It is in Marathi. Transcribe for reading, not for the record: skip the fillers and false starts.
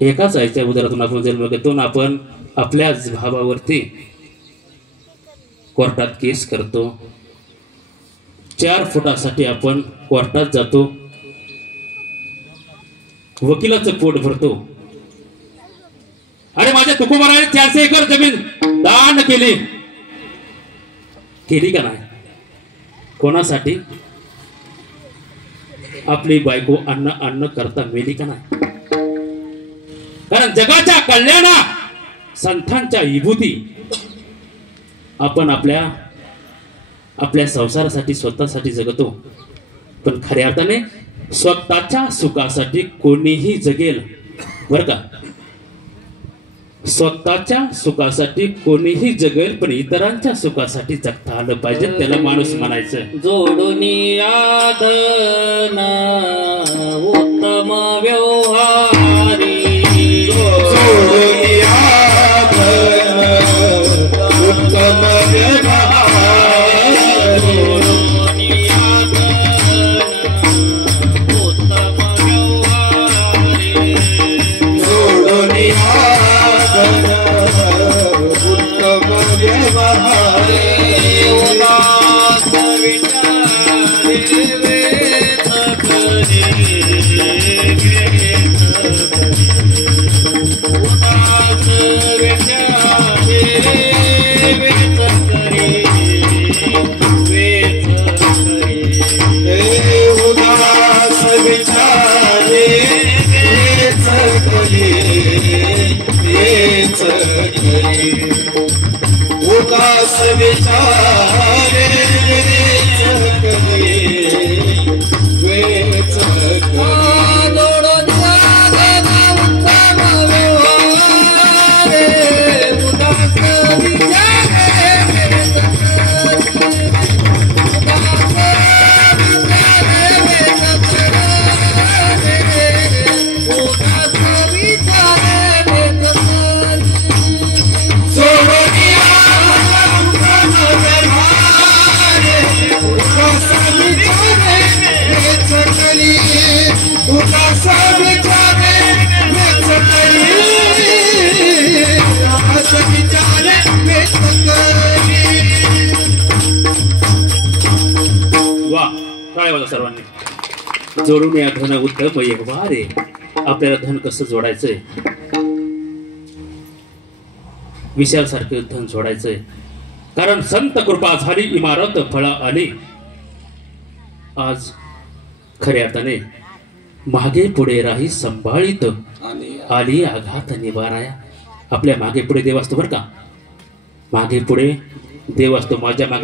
एकाच आईच्या उदरातून आपण जन्म घेतो आणि आपण आपल्याच भावावरती कोर्टात केस करतो। 4 फुटासाठी आपण कोर्टात जातो, वकिलाचं पोट भरतो। अरे माझ्या तुकोबाराने 400 एकर जमीन दान केली का नाही? कोणासाठी? आपली बायको अन्न करता मेली का नाही? कारण जगाच्या कल्याणा संतांच्या विभूती आपण आपल्या संसारासाठी स्वतःसाठी जगतो, पण खऱ्या अर्थाने स्वतःच्या सुखासाठी कोणीही जगेल बर का। स्वतःच्या सुखासाठी कोणीही जगेल, पण इतरांच्या सुखासाठी जगता आलं पाहिजे, त्याला माणूस म्हणायचं। जोडून यादना उत्तम व्यवहारी, जोडून यादना उत्तम व्यवहारी, जोडून यादना उत्तम व्यवहारी, जोडून यादना उत्तम व्यवहारी, उदास विचारे वेद करे, उदास विचारे वेद करे, उदास विचारे वेच करी, वेच करी, उदास विचारे वेच करी, वेच करी। सर्वांनी जोडून या धन उत्तम व्यवहारे। आपल्याला धन कसं जोडायचंय? विशाल सारखे धन जोडायचंय, कारण संत कृपा झाली इमारत फळा आली। आज खऱ्या अर्थाने मागे पुढे राही संभाळीत आली आघात निवाराया। आपल्या मागे पुढे देव असतो बर का, मागे पुढे देव असतो। माझ्या मागे